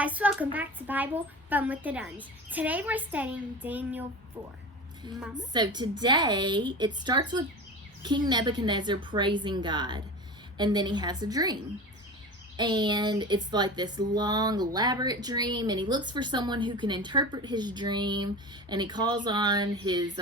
guys, welcome back to Bible Fun with the Dunns. Today we're studying Daniel 4. Mama? So today it starts with King Nebuchadnezzar praising God, and then he has a dream. And it's like this long, elaborate dream, and he looks for someone who can interpret his dream, and he calls on his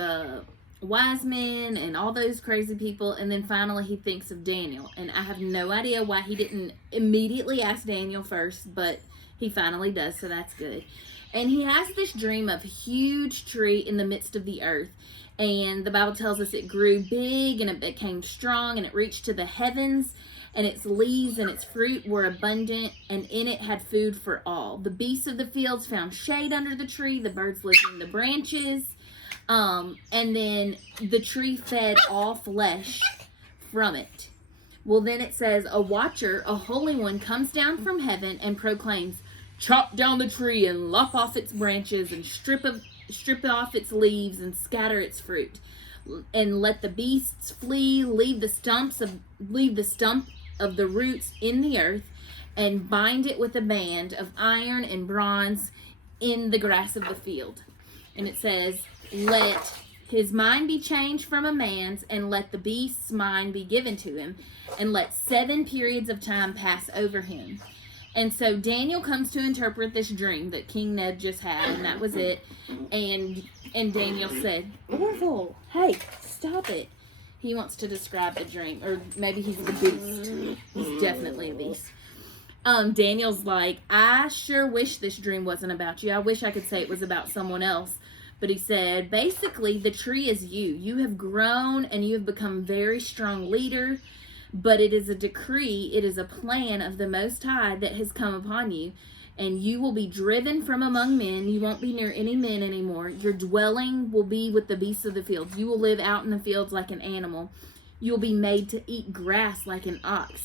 wise men and all those crazy people, and then finally he thinks of Daniel. And I have no idea why he didn't immediately ask Daniel first, but he finally does, so that's good. And he has this dream of a huge tree in the midst of the earth. And the Bible tells us it grew big and it became strong and it reached to the heavens, and its leaves and its fruit were abundant, and in it had food for all. The beasts of the fields found shade under the tree. The birds lived in the branches. And then the tree fed all flesh from it. Well, then it says, a watcher, a holy one, comes down from heaven and proclaims, chop down the tree and lop off its branches and strip off its leaves and scatter its fruit, and let the beasts flee. Leave the stump of the roots in the earth, and bind it with a band of iron and bronze in the grass of the field. And it says, let his mind be changed from a man's, and let the beast's mind be given to him, and let 7 periods of time pass over him. And so Daniel comes to interpret this dream that King Neb just had, and that was it. And Daniel said, Orville, hey, stop it. He wants to describe the dream, or maybe he's the beast. He's definitely a beast. Daniel's like, I sure wish this dream wasn't about you. I wish I could say it was about someone else. But he said, basically, the tree is you. You have grown and you have become a very strong leader. But it is a decree, it is a plan of the Most High that has come upon you. And you will be driven from among men. You won't be near any men anymore. Your dwelling will be with the beasts of the fields. You will live out in the fields like an animal. You will be made to eat grass like an ox.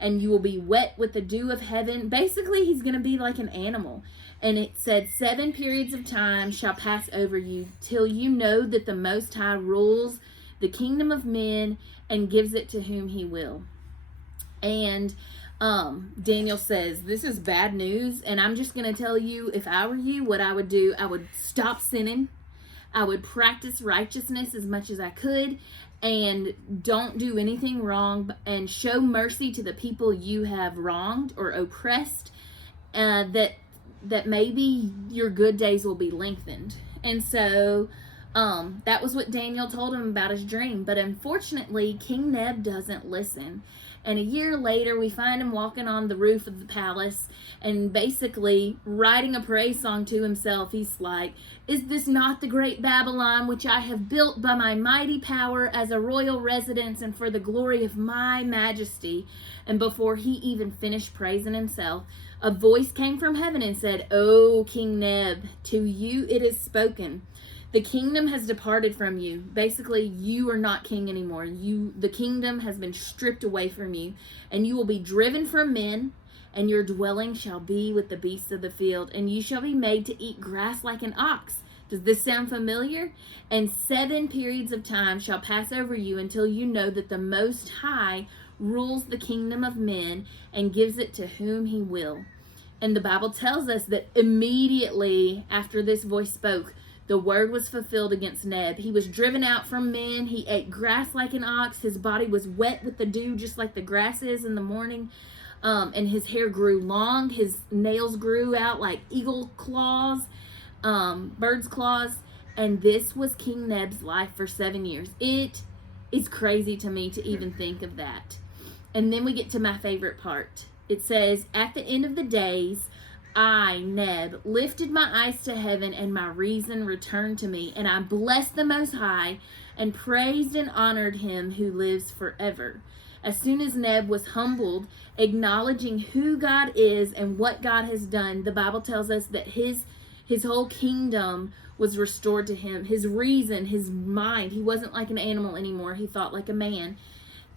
And you will be wet with the dew of heaven. Basically, he's going to be like an animal. And it said 7 periods of time shall pass over you, till you know that the Most High rules the kingdom of men and gives it to whom he will. And Daniel says, this is bad news, and I'm just going to tell you, if I were you, what I would do, I would stop sinning. I would practice righteousness as much as I could, and don't do anything wrong, and show mercy to the people you have wronged or oppressed, that maybe your good days will be lengthened. And so that was what Daniel told him about his dream. But unfortunately, King Neb doesn't listen. And a year later, we find him walking on the roof of the palace and basically writing a praise song to himself. He's like, is this not the great Babylon, which I have built by my mighty power as a royal residence and for the glory of my majesty? And before he even finished praising himself, a voice came from heaven and said, O King Neb, to you it is spoken. The kingdom has departed from you. Basically, you are not king anymore. The kingdom has been stripped away from you, and you will be driven from men, and your dwelling shall be with the beasts of the field, and you shall be made to eat grass like an ox. Does this sound familiar? And 7 periods of time shall pass over you until you know that the Most High rules the kingdom of men and gives it to whom he will. And the Bible tells us that immediately after this voice spoke, the word was fulfilled against Neb. He was driven out from men. He ate grass like an ox. His body was wet with the dew, just like the grass is in the morning. And his hair grew long. His nails grew out like eagle claws, bird's claws. And this was King Neb's life for 7 years. It is crazy to me to even think of that. And then we get to my favorite part. It says, at the end of the days, I, Neb, lifted my eyes to heaven, and my reason returned to me, and I blessed the Most High, and praised and honored him who lives forever. As soon as Neb was humbled, acknowledging who God is and what God has done, the Bible tells us that his whole kingdom was restored to him. His reason, his mind, he wasn't like an animal anymore. He thought like a man.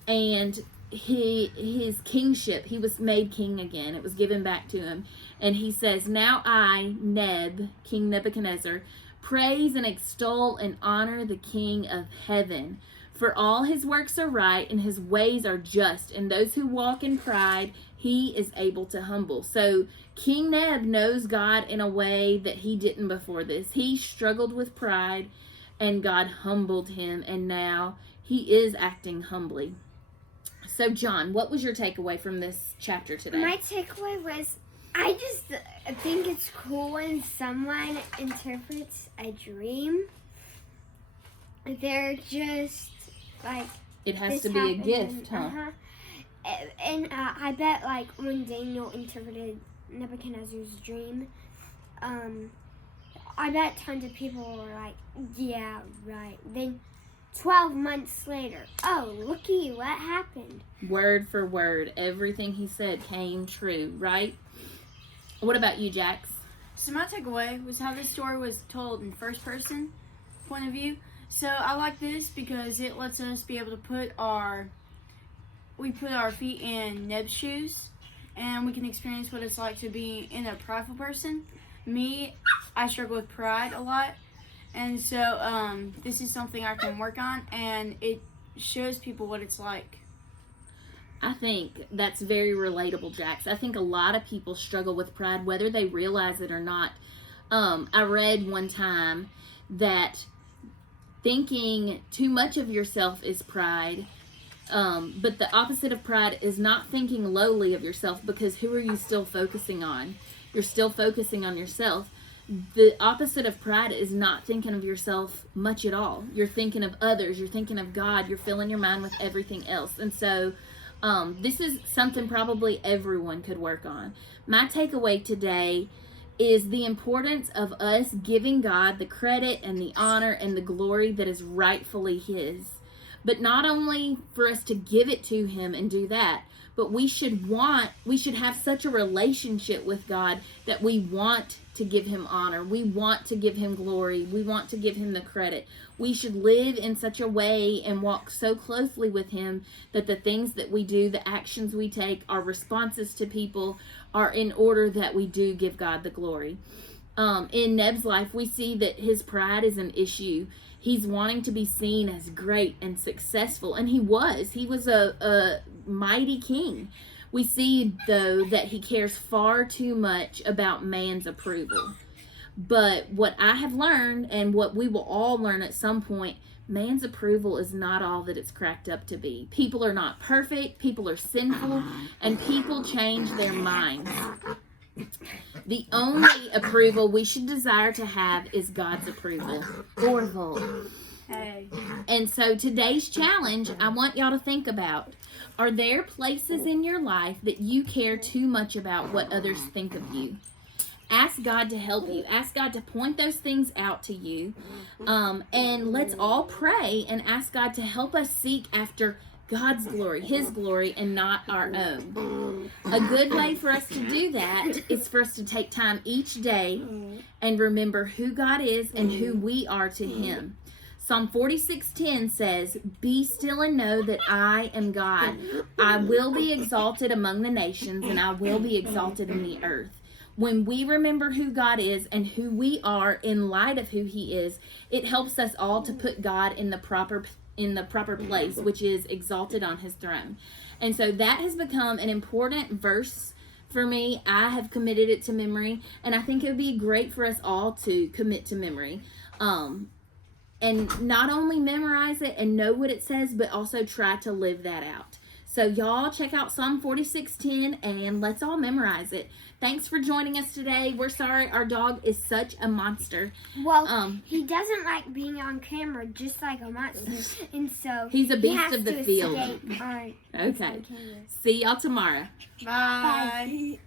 And his kingship, he was made king again. It was given back to him. And he says, now I, Neb, King Nebuchadnezzar, praise and extol and honor the King of heaven. For all his works are right, and his ways are just, and those who walk in pride, he is able to humble. So King Neb knows God in a way that he didn't before this. He struggled with pride, and God humbled him, and now he is acting humbly. So John, what was your takeaway from this chapter today? My takeaway was, I just think it's cool when someone interprets a dream. They're just like, it has this to be a happened, gift, huh? And I bet, like, when Daniel interpreted Nebuchadnezzar's dream, I bet tons of people were like, yeah, right. Then 12 months later, oh, looky what happened. Word for word, everything he said came true, right? What about you, Jax? So my takeaway was how this story was told in first person point of view. So I like this because it lets us be able to put our feet in Neb's shoes, and we can experience what it's like to be in a prideful person. Me, I struggle with pride a lot, and so this is something I can work on, and it shows people what it's like. I think that's very relatable, Jax. I think a lot of people struggle with pride, whether they realize it or not. I read one time that thinking too much of yourself is pride, but the opposite of pride is not thinking lowly of yourself, because who are you still focusing on? You're still focusing on yourself. The opposite of pride is not thinking of yourself much at all. You're thinking of others. You're thinking of God. You're filling your mind with everything else. And so this is something probably everyone could work on. My takeaway today is the importance of us giving God the credit and the honor and the glory that is rightfully his. But not only for us to give it to him and do that, but we should have such a relationship with God that we want to give him honor. We want to give him glory. We want to give him the credit. We should live in such a way and walk so closely with him that the things that we do, the actions we take, our responses to people are in order that we do give God the glory. In Neb's life, we see that his pride is an issue. He's wanting to be seen as great and successful, and he was. He was a mighty king. We see, though, that he cares far too much about man's approval. But what I have learned, and what we will all learn at some point, man's approval is not all that it's cracked up to be. People are not perfect, people are sinful, and people change their minds. The only approval we should desire to have is God's approval. Orville. Hey. And so today's challenge, I want y'all to think about, are there places in your life that you care too much about what others think of you? Ask God to help you. Ask God to point those things out to you. And let's all pray and ask God to help us seek after God's glory, his glory, and not our own. A good way for us to do that is for us to take time each day and remember who God is and who we are to him. Psalm 46:10 says, "Be still and know that I am God. I will be exalted among the nations, and I will be exalted in the earth." When we remember who God is and who we are in light of who he is, it helps us all to put God in the proper place, which is exalted on his throne. And so that has become an important verse for me. I have committed it to memory, and I think it would be great for us all to commit to memory. And not only memorize it and know what it says, but also try to live that out. So y'all check out Psalm 46:10 and let's all memorize it. Thanks for joining us today. We're sorry our dog is such a monster. Well, he doesn't like being on camera, just like a monster, and so he's a beast he has of the to field. escape on Okay. See y'all tomorrow. Bye. Bye.